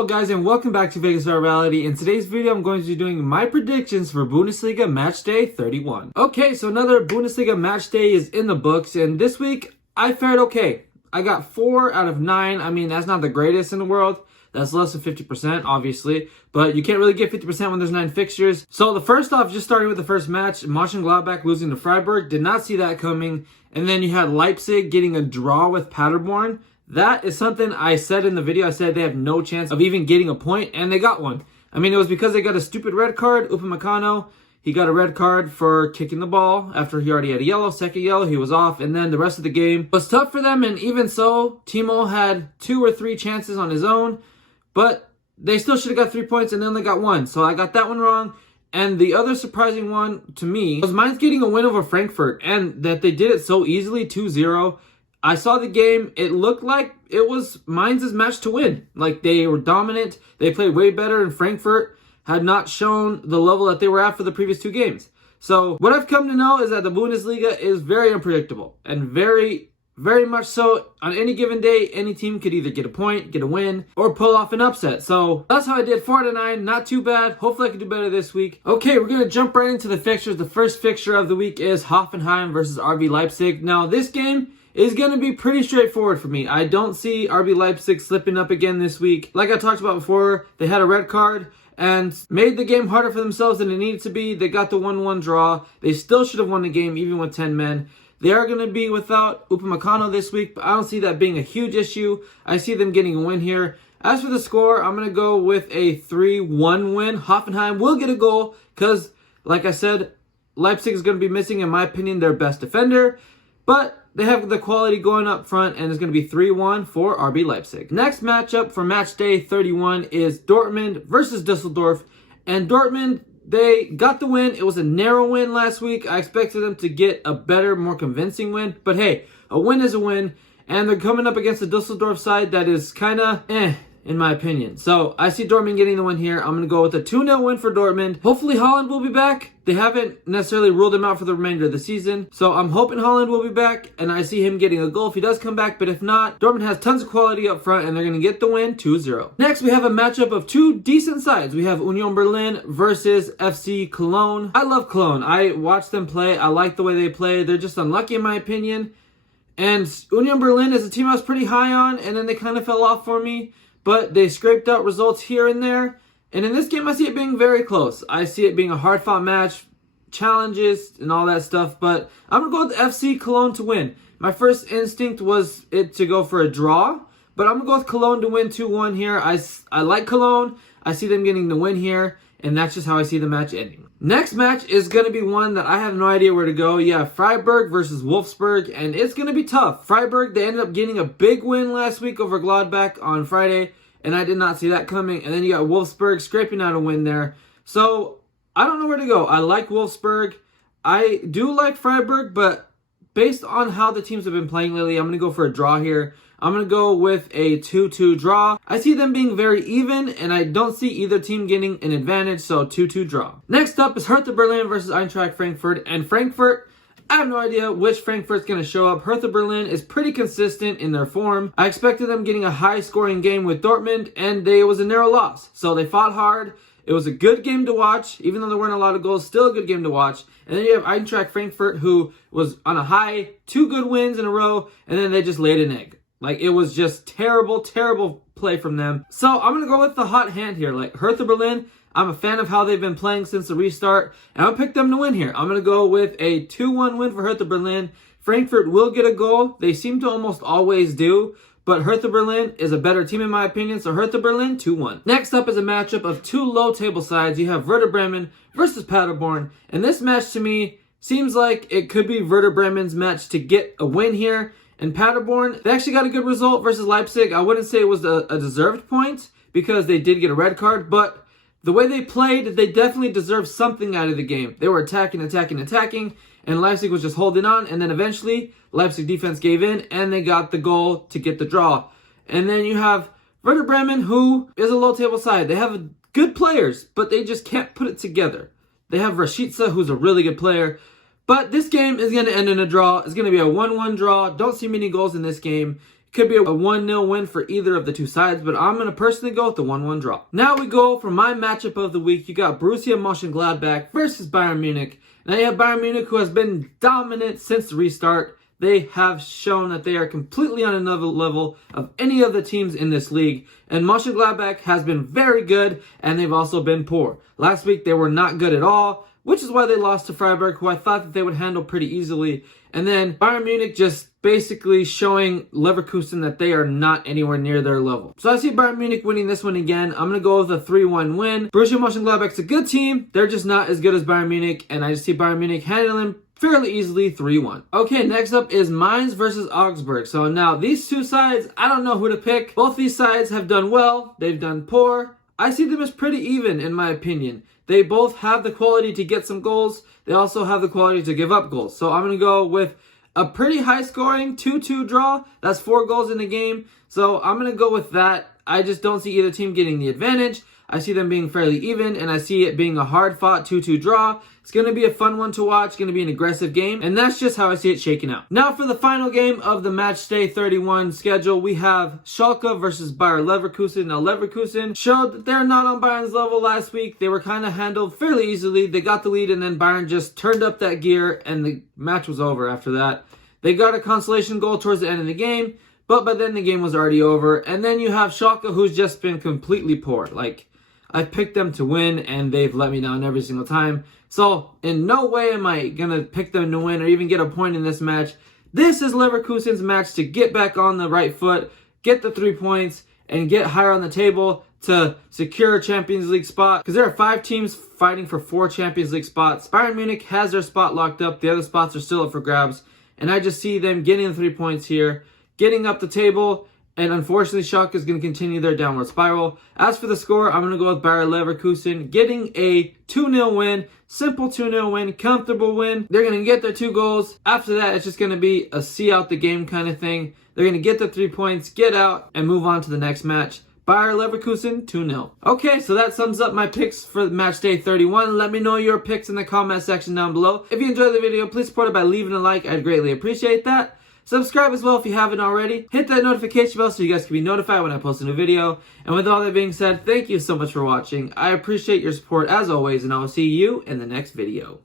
Hello guys and welcome back to Vegas Reality. In today's video I'm going to be doing my predictions for Bundesliga Matchday 31. Okay, so another Bundesliga Matchday is in the books, and this week I fared okay. I got 4 out of 9. I mean, that's not the greatest in the world. That's less than 50%, obviously. But you can't really get 50% when there's 9 fixtures. So the first off, just starting with the first match, Mönchengladbach losing to Freiburg. Did not see that coming. And then you had Leipzig getting a draw with Paderborn. That is something I said in the video. I said they have no chance of even getting a point, and they got one. I mean, it was because they got a stupid red card. Upamecano, he got a red card for kicking the ball after he already had a yellow. Second yellow, he was off. And then the rest of the game was tough for them. And even so, Timo had 2 or 3 chances on his own. But they still should have got 3 points, and they only got 1. So I got that one wrong. And the other surprising one to me was Mainz getting a win over Frankfurt, and that they did it so easily, 2-0. I saw the game. It looked like it was Mainz's match to win. Like, they were dominant. They played way better, and Frankfurt had not shown the level that they were at for the previous 2 games. So what I've come to know is that the Bundesliga is very unpredictable, and very much so. On any given day, any team could either get a point, get a win, or pull off an upset. So that's how I did. 4 out of 9, not too bad. Hopefully I can do better this week. Okay, we're going to jump right into the fixtures. The first fixture of the week is Hoffenheim versus RB Leipzig. Now, this game is going to be pretty straightforward for me. I don't see RB Leipzig slipping up again this week. Like I talked about before, they had a red card and made the game harder for themselves than it needed to be. They got the 1-1 draw. They still should have won the game even with 10 men. They are going to be without Upamecano this week, but I don't see that being a huge issue. I see them getting a win here. As for the score, I'm going to go with a 3-1 win. Hoffenheim will get a goal because, like I said, Leipzig is going to be missing, in my opinion, their best defender. But they have the quality going up front, and it's going to be 3-1 for RB Leipzig. Next matchup for match day 31 is Dortmund versus Düsseldorf. And Dortmund, they got the win. It was a narrow win last week. I expected them to get a better, more convincing win. But hey, a win is a win. And they're coming up against the Düsseldorf side that is kind of in my opinion. So I see Dortmund getting the win here. I'm going to go with a 2-0 win for Dortmund. Hopefully Haaland will be back. They haven't necessarily ruled him out for the remainder of the season. So I'm hoping Haaland will be back, and I see him getting a goal if he does come back. But if not, Dortmund has tons of quality up front, and they're going to get the win 2-0. Next, we have a matchup of 2 decent sides. We have Union Berlin versus FC Cologne. I love Cologne. I watch them play. I like the way they play. They're just unlucky in my opinion. And Union Berlin is a team I was pretty high on, and then they kind of fell off for me. But they scraped out results here and there. And in this game, I see it being very close. I see it being a hard-fought match, challenges, and all that stuff. But I'm going to go with FC Cologne to win. My first instinct was it to go for a draw. But I'm going to go with Cologne to win 2-1 here. I like Cologne. I see them getting the win here. And that's just how I see the match ending. Next match is going to be one that I have no idea where to go. Yeah, Freiburg versus Wolfsburg, and it's going to be tough. Freiburg, they ended up getting a big win last week over Gladbach on Friday, and I did not see that coming. And then you got Wolfsburg scraping out a win there. So I don't know where to go. I like Wolfsburg. I do like Freiburg, but based on how the teams have been playing lately, I'm going to go for a draw here. I'm going to go with a 2-2 draw. I see them being very even, and I don't see either team getting an advantage, so 2-2 draw. Next up is Hertha Berlin versus Eintracht Frankfurt. And Frankfurt, I have no idea which Frankfurt's going to show up. Hertha Berlin is pretty consistent in their form. I expected them getting a high-scoring game with Dortmund, and it was a narrow loss. So they fought hard. It was a good game to watch, even though there weren't a lot of goals, still a good game to watch. And then you have Eintracht Frankfurt, who was on a high, 2 good wins in a row, and then they just laid an egg. Like, it was just terrible play from them. So I'm going to go with the hot hand here. Like, Hertha Berlin, I'm a fan of how they've been playing since the restart. And I'll pick them to win here. I'm going to go with a 2-1 win for Hertha Berlin. Frankfurt will get a goal. They seem to almost always do. But Hertha Berlin is a better team in my opinion. So Hertha Berlin, 2-1. Next up is a matchup of 2 low table sides. You have Werder Bremen versus Paderborn. And this match to me seems like it could be Werder Bremen's match to get a win here. And Paderborn, they actually got a good result versus Leipzig. I wouldn't say it was a deserved point because they did get a red card, but the way they played, they definitely deserved something out of the game. They were attacking, and Leipzig was just holding on, and then eventually Leipzig defense gave in, and they got the goal to get the draw. And then you have Werder Bremen, who is a low-table side. They have good players, but they just can't put it together. They have Rashica, who's a really good player. But this game is going to end in a draw. It's going to be a 1-1 draw. Don't see many goals in this game. Could be a 1-0 win for either of the two sides, but I'm going to personally go with the 1-1 draw. Now we go for my matchup of the week. You got Borussia Mönchengladbach versus Bayern Munich. Now you have Bayern Munich, who has been dominant since the restart. They have shown that they are completely on another level of any of the teams in this league. And Mönchengladbach has been very good, and they've also been poor. Last week, they were not good at all, which is why they lost to Freiburg, who I thought that they would handle pretty easily. And then Bayern Munich just basically showing Leverkusen that they are not anywhere near their level. So I see Bayern Munich winning this one again. I'm going to go with a 3-1 win. Borussia Mönchengladbach's a good team. They're just not as good as Bayern Munich, and I just see Bayern Munich handling fairly easily 3-1. Okay, next up is Mainz versus Augsburg. So now these two sides, I don't know who to pick. Both these sides have done well. They've done poor. I see them as pretty even in my opinion. They both have the quality to get some goals. They also have the quality to give up goals. So I'm going to go with a pretty high scoring 2-2 draw. That's 4 goals in the game. So I'm going to go with that. I just don't see either team getting the advantage. I see them being fairly even, and I see it being a hard-fought 2-2 draw. It's going to be a fun one to watch. It's going to be an aggressive game, and that's just how I see it shaking out. Now for the final game of the Matchday 31 schedule, we have Schalke versus Bayer Leverkusen. Now Leverkusen showed that they're not on Bayern's level last week. They were kind of handled fairly easily. They got the lead, and then Bayern just turned up that gear, and the match was over after that. They got a consolation goal towards the end of the game, but by then the game was already over. And then you have Schalke, who's just been completely poor. Like, I picked them to win, and they've let me down every single time. So, in no way am I going to pick them to win or even get a point in this match. This is Leverkusen's match to get back on the right foot, get the 3 points, and get higher on the table to secure a Champions League spot. Because there are 5 teams fighting for 4 Champions League spots. Bayern Munich has their spot locked up. The other spots are still up for grabs. And I just see them getting the 3 points here, getting up the table. And unfortunately, Schalke is going to continue their downward spiral. As for the score, I'm going to go with Bayer Leverkusen getting a 2-0 win. Simple 2-0 win, comfortable win. They're going to get their 2 goals. After that, it's just going to be a see out the game kind of thing. They're going to get the 3 points, get out, and move on to the next match. Bayer Leverkusen 2-0. Okay, so that sums up my picks for Matchday 31. Let me know your picks in the comment section down below. If you enjoyed the video, please support it by leaving a like. I'd greatly appreciate that. Subscribe as well if you haven't already. Hit that notification bell so you guys can be notified when I post a new video. And with all that being said, thank you so much for watching. I appreciate your support as always, and I will see you in the next video.